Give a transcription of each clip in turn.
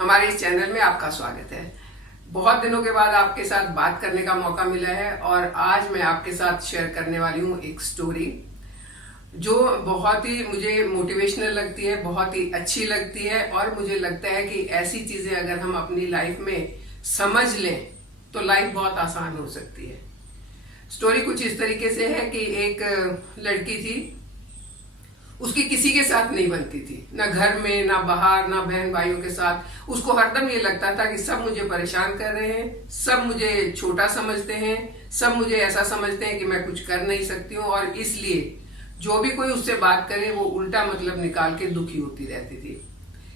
हमारे इस चैनल में आपका स्वागत है। बहुत दिनों के बाद आपके साथ बात करने का मौका मिला है और आज मैं आपके साथ शेयर करने वाली हूँ एक स्टोरी जो बहुत ही मुझे मोटिवेशनल लगती है, बहुत ही अच्छी लगती है और मुझे लगता है कि ऐसी चीजें अगर हम अपनी लाइफ में समझ लें तो लाइफ बहुत आसान हो सकती है। स्टोरी कुछ इस तरीके से है कि एक लड़की थी, उसकी किसी के साथ नहीं बनती थी, ना घर में, ना बाहर, ना बहन भाइयों के साथ। उसको हरदम ये लगता था कि सब मुझे परेशान कर रहे हैं, सब मुझे छोटा समझते हैं, सब मुझे ऐसा समझते हैं कि मैं कुछ कर नहीं सकती हूँ और इसलिए जो भी कोई उससे बात करे वो उल्टा मतलब निकाल के दुखी होती रहती थी।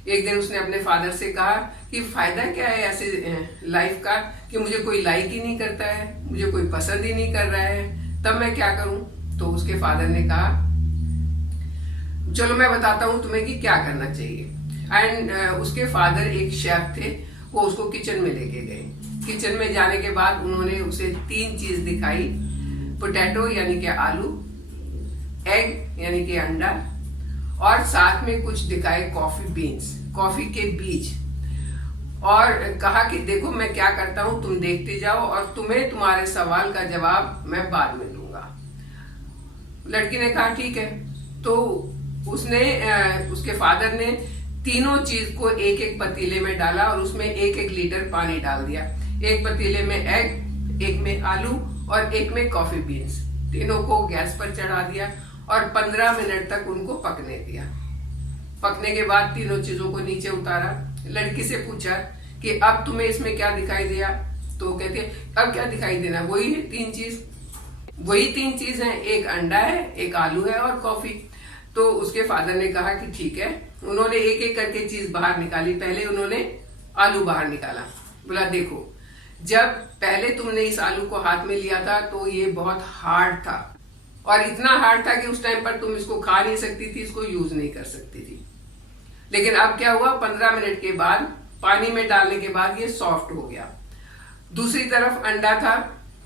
एक दिन उसने अपने फादर से कहा कि फायदा क्या है ऐसे लाइफ का कि मुझे कोई लाइक ही नहीं करता है, मुझे कोई पसंद ही नहीं कर रहा है, तब मैं क्या करूं। तो उसके फादर ने कहा चलो मैं बताता हूँ तुम्हें कि क्या करना चाहिए। एंड उसके फादर एक शेफ थे, वो उसको किचन में लेके गए। किचन में जाने के बाद उन्होंने उसे 3 चीज दिखाई, पोटैटो यानी कि आलू, एग यानी कि अंडा और साथ में कुछ दिखाए कॉफी बीन्स, कॉफी के बीज, और कहा कि देखो मैं क्या करता हूं, तुम देखते जाओ और तुम्हें तुम्हारे सवाल का जवाब मैं बाद में दूंगा। लड़की ने कहा ठीक है। तो उसने उसके फादर ने तीनों चीज को एक एक पतीले में डाला और उसमें 1-1 लीटर पानी डाल दिया। एक पतीले में एग, एक में आलू और एक में कॉफी बीन्स, तीनों को गैस पर चढ़ा दिया और 15 मिनट तक उनको पकने दिया। पकने के बाद तीनों चीजों को नीचे उतारा। लड़की से पूछा कि अब तुम्हें इसमें क्या दिखाई दिया। तो कहती है अब क्या दिखाई देना, वही है 3 चीज, वही 3 चीज है, एक अंडा है, एक आलू है और कॉफी। तो उसके फादर ने कहा कि ठीक है। उन्होंने एक एक करके चीज बाहर निकाली। पहले उन्होंने आलू बाहर निकाला। बोला देखो, जब पहले तुमने इस आलू को हाथ में लिया था तो ये बहुत हार्ड था और इतना हार्ड था कि उस टाइम पर तुम इसको खा नहीं सकती थी, इसको यूज नहीं कर सकती थी। लेकिन अब क्या हुआ, 15 मिनट के बाद पानी में डालने के बाद ये सॉफ्ट हो गया। दूसरी तरफ अंडा था,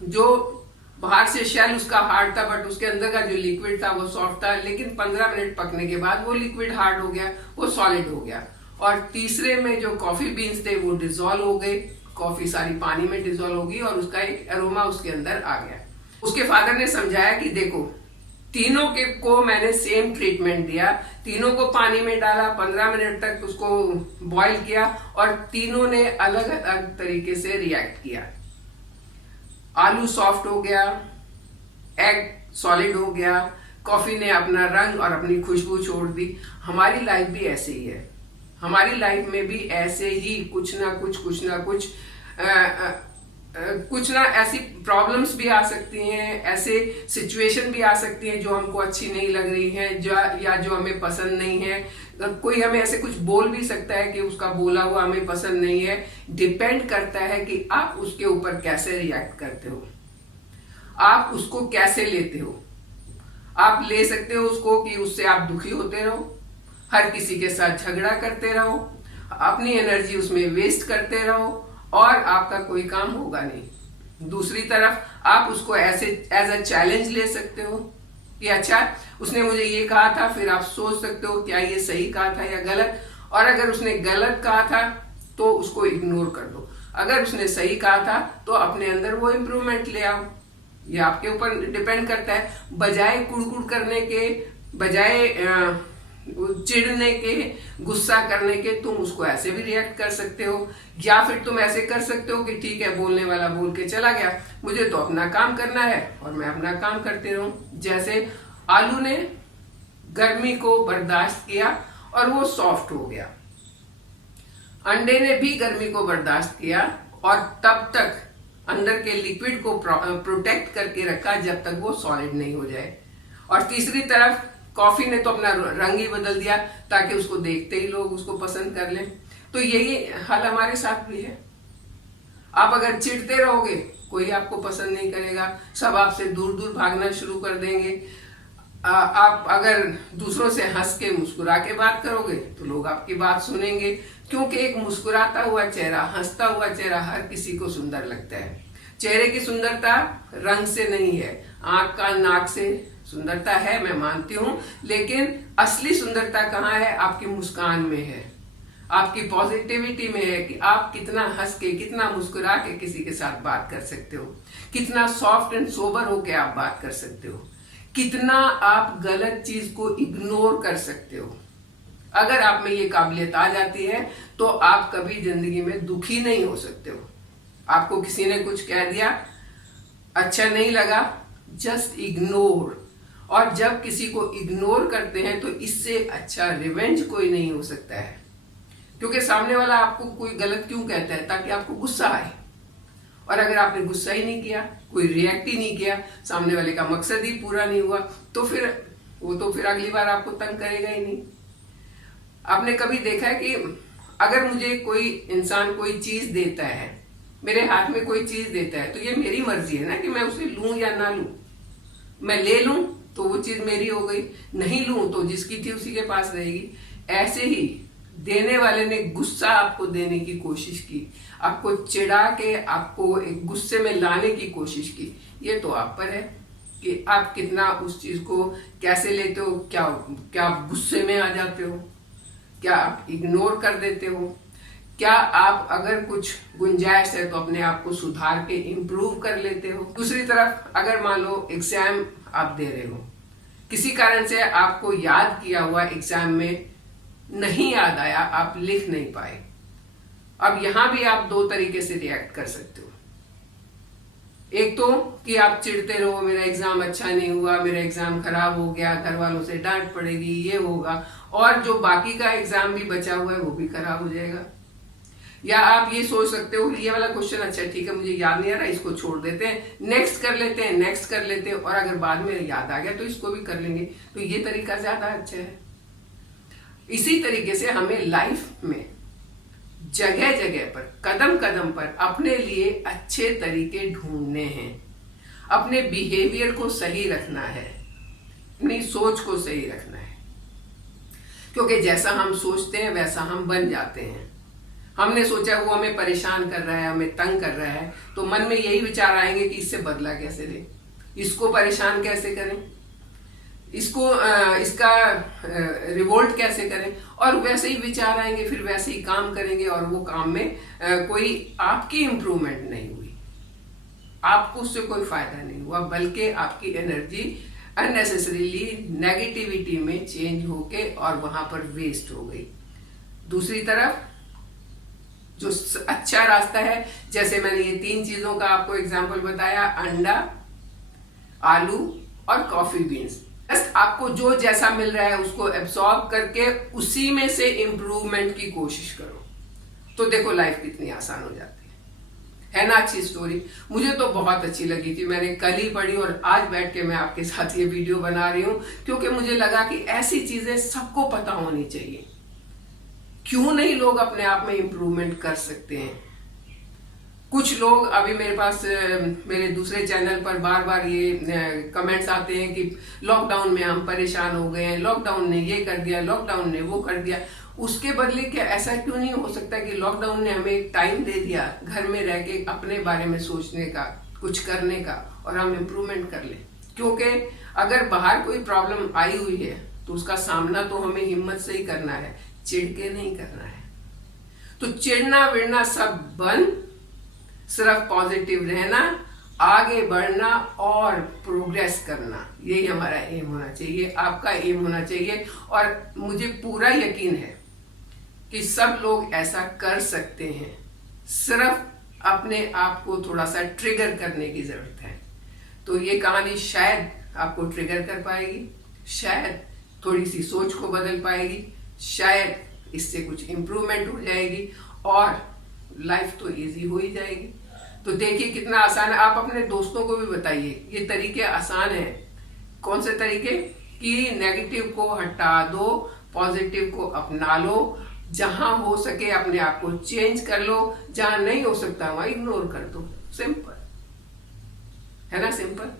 जो बाहर से शेल उसका हार्ड था बट उसके अंदर का जो लिक्विड था वो सॉफ्ट था, लेकिन 15 मिनट पकने के बाद वो लिक्विड हार्ड हो गया, वो सॉलिड हो गया। और तीसरे में जो कॉफी बीन्स थे वो डिजोल्व हो गए, कॉफी सारी पानी में डिजोल्व हो गई और उसका एक अरोमा उसके अंदर आ गया। उसके फादर ने समझाया कि देखो, तीनों के को मैंने सेम ट्रीटमेंट दिया, तीनों को पानी में डाला, 15 मिनट तक उसको बॉईल किया और तीनों ने अलग अलग तरीके से रिएक्ट किया। आलू सॉफ्ट हो गया, एग सॉलिड हो गया, कॉफी ने अपना रंग और अपनी खुशबू छोड़ दी। हमारी लाइफ भी ऐसे ही है। हमारी लाइफ में भी ऐसे ही कुछ ना ऐसी प्रॉब्लम्स भी आ सकती हैं, ऐसे सिचुएशन भी आ सकती हैं जो हमको अच्छी नहीं लग रही हैं या जो हमें पसंद नहीं है। कोई हमें ऐसे कुछ बोल भी सकता है कि उसका बोला हुआ हमें पसंद नहीं है। डिपेंड करता है कि आप उसके ऊपर कैसे रिएक्ट करते हो, आप उसको कैसे लेते हो। आप ले सकते हो उसको कि उससे आप दुखी होते रहो, हर किसी के साथ झगड़ा करते रहो, अपनी एनर्जी उसमें वेस्ट करते रहो और आपका कोई काम होगा नहीं। दूसरी तरफ आप उसको ऐसे एज अ चैलेंज ले सकते हो कि अच्छा उसने मुझे ये कहा था, फिर आप सोच सकते हो क्या ये सही कहा था या गलत, और अगर उसने गलत कहा था तो उसको इग्नोर कर दो, अगर उसने सही कहा था तो अपने अंदर वो इम्प्रूवमेंट ले आओ। ये आपके ऊपर डिपेंड करता है। बजाय कुड़कुड़ करने के, बजाय चिढ़ने के, गुस्सा करने के, तुम उसको ऐसे भी रिएक्ट कर सकते हो या फिर तुम ऐसे कर सकते हो कि ठीक है, बोलने वाला बोल के चला गया, मुझे तो अपना काम करना है और मैं अपना काम करते रहूं। जैसे आलू ने गर्मी को बर्दाश्त किया और वो सॉफ्ट हो गया, अंडे ने भी गर्मी को बर्दाश्त किया और तब तक अंदर के लिक्विड को प्रोटेक्ट करके रखा जब तक वो सॉलिड नहीं हो जाए। और तीसरी तरफ कॉफी ने तो अपना रंग ही बदल दिया ताकि उसको देखते ही लोग उसको पसंद कर लें। तो यही हाल हमारे साथ भी है। आप अगर चिढ़ते रहोगे, कोई आपको पसंद नहीं करेगा, सब आपसे दूर दूर भागना शुरू कर देंगे। आप अगर दूसरों से हंस के मुस्कुरा के बात करोगे तो लोग आपकी बात सुनेंगे, क्योंकि एक मुस्कुराता हुआ चेहरा, हंसता हुआ चेहरा हर किसी को सुंदर लगता है। चेहरे की सुंदरता रंग से नहीं है, आंख का नाक से सुंदरता है, मैं मानती हूँ, लेकिन असली सुंदरता कहाँ है? आपकी मुस्कान में है, आपकी पॉजिटिविटी में है कि आप कितना हंस के, कितना मुस्कुरा के किसी के साथ बात कर सकते हो, कितना सॉफ्ट एंड सोबर होके आप बात कर सकते हो, कितना आप गलत चीज को इग्नोर कर सकते हो। अगर आप में ये काबिलियत आ जाती है तो आप कभी जिंदगी में दुखी नहीं हो सकते हो। आपको किसी ने कुछ कह दिया, अच्छा नहीं लगा, जस्ट इग्नोर। और जब किसी को इग्नोर करते हैं तो इससे अच्छा रिवेंज कोई नहीं हो सकता है, क्योंकि सामने वाला आपको कोई गलत क्यों कहता है, ताकि आपको गुस्सा आए। और अगर आपने गुस्सा ही नहीं किया, कोई रिएक्ट ही नहीं किया, सामने वाले का मकसद ही पूरा नहीं हुआ, तो फिर अगली बार आपको तंग करेगा ही नहीं। आपने कभी देखा है कि अगर मुझे कोई इंसान कोई चीज देता है, मेरे हाथ में कोई चीज देता है, तो ये मेरी मर्जी है ना कि मैं उसे लूं या ना लूं। मैं ले लूं तो वो चीज मेरी हो गई, नहीं लूं तो जिसकी थी उसी के पास रहेगी। ऐसे ही देने वाले ने गुस्सा आपको देने की कोशिश की, आपको चिढ़ा के आपको एक गुस्से में लाने की कोशिश की। ये तो आप पर है कि आप कितना उस चीज को कैसे लेते हो। क्या आप गुस्से में आ जाते हो, क्या आप इग्नोर कर देते हो, क्या आप अगर कुछ गुंजाइश है तो अपने आप को सुधार के इम्प्रूव कर लेते हो। दूसरी तरफ अगर मान लो एग्जाम आप दे रहे हो, किसी कारण से आपको याद किया हुआ एग्जाम में नहीं याद आया, आप लिख नहीं पाए। अब यहां भी आप दो तरीके से रिएक्ट कर सकते हो। एक तो कि आप चिढ़ते रहो, मेरा एग्जाम अच्छा नहीं हुआ, मेरा एग्जाम खराब हो गया, घर वालों से डांट पड़ेगी, ये होगा, और जो बाकी का एग्जाम भी बचा हुआ है वो भी खराब हो जाएगा। या आप ये सोच सकते हो कि ये वाला क्वेश्चन अच्छा ठीक है, मुझे याद नहीं आ रहा, इसको छोड़ देते हैं, नेक्स्ट कर लेते हैं, और अगर बाद में याद आ गया तो इसको भी कर लेंगे। तो ये तरीका ज्यादा अच्छा है। इसी तरीके से हमें लाइफ में जगह जगह पर, कदम कदम पर अपने लिए अच्छे तरीके ढूंढने हैं, अपने बिहेवियर को सही रखना है, अपनी सोच को सही रखना है, क्योंकि जैसा हम सोचते हैं वैसा हम बन जाते हैं। हमने सोचा वो हमें परेशान कर रहा है, हमें तंग कर रहा है, तो मन में यही विचार आएंगे कि इससे बदला कैसे लें, इसको परेशान कैसे करें, इसका रिवोल्ट कैसे करें, और वैसे ही विचार आएंगे, फिर वैसे ही काम करेंगे, और वो काम में कोई आपकी इम्प्रूवमेंट नहीं हुई, आपको उससे कोई फायदा नहीं हुआ, बल्कि आपकी एनर्जी अननेसेसरीली नेगेटिविटी में चेंज होके और वहां पर वेस्ट हो गई। दूसरी तरफ जो अच्छा रास्ता है, जैसे मैंने ये 3 चीजों का आपको एग्जाम्पल बताया, अंडा, आलू और कॉफी बीन्स, बस आपको जो जैसा मिल रहा है उसको एब्सॉर्ब करके उसी में से इम्प्रूवमेंट की कोशिश करो, तो देखो लाइफ कितनी आसान हो जाती है ना। अच्छी स्टोरी मुझे तो बहुत अच्छी लगी थी, मैंने कल ही पढ़ी और आज बैठ के मैं आपके साथ ये वीडियो बना रही हूँ, क्योंकि मुझे लगा कि ऐसी चीजें सबको पता होनी चाहिए। क्यों नहीं लोग अपने आप में इम्प्रूवमेंट कर सकते हैं। कुछ लोग अभी मेरे पास मेरे दूसरे चैनल पर बार बार ये कमेंट्स आते हैं कि लॉकडाउन में हम परेशान हो गए हैं, लॉकडाउन ने ये कर दिया, लॉकडाउन ने वो कर दिया। उसके बदले क्या ऐसा क्यों नहीं हो सकता कि लॉकडाउन ने हमें एक टाइम दे दिया घर में रह के अपने बारे में सोचने का, कुछ करने का, और हम इम्प्रूवमेंट कर लें। क्योंकि अगर बाहर कोई प्रॉब्लम आई हुई है तो उसका सामना तो हमें हिम्मत से ही करना है, चिढ़ के नहीं करना है। तो चिढ़ना विढ़ना सब बंद, सिर्फ पॉजिटिव रहना, आगे बढ़ना और प्रोग्रेस करना, यही हमारा एम होना चाहिए, आपका एम होना चाहिए। और मुझे पूरा यकीन है कि सब लोग ऐसा कर सकते हैं, सिर्फ अपने आप को थोड़ा सा ट्रिगर करने की जरूरत है। तो ये कहानी शायद आपको ट्रिगर कर पाएगी, शायद थोड़ी सी सोच को बदल पाएगी, शायद इससे कुछ इम्प्रूवमेंट हो जाएगी और लाइफ तो इजी हो ही जाएगी। तो देखिए कितना आसान है। आप अपने दोस्तों को भी बताइए, ये तरीके आसान है। कौन से तरीके? कि नेगेटिव को हटा दो, पॉजिटिव को अपना लो, जहां हो सके अपने आप को चेंज कर लो, जहां नहीं हो सकता वहां इग्नोर कर दो। सिंपल है ना, सिंपल।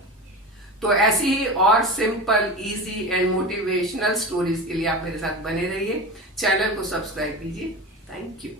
तो ऐसी ही और simple, easy and motivational stories के लिए आप मेरे साथ बने रहिए। चैनल को सब्सक्राइब कीजिए। Thank you.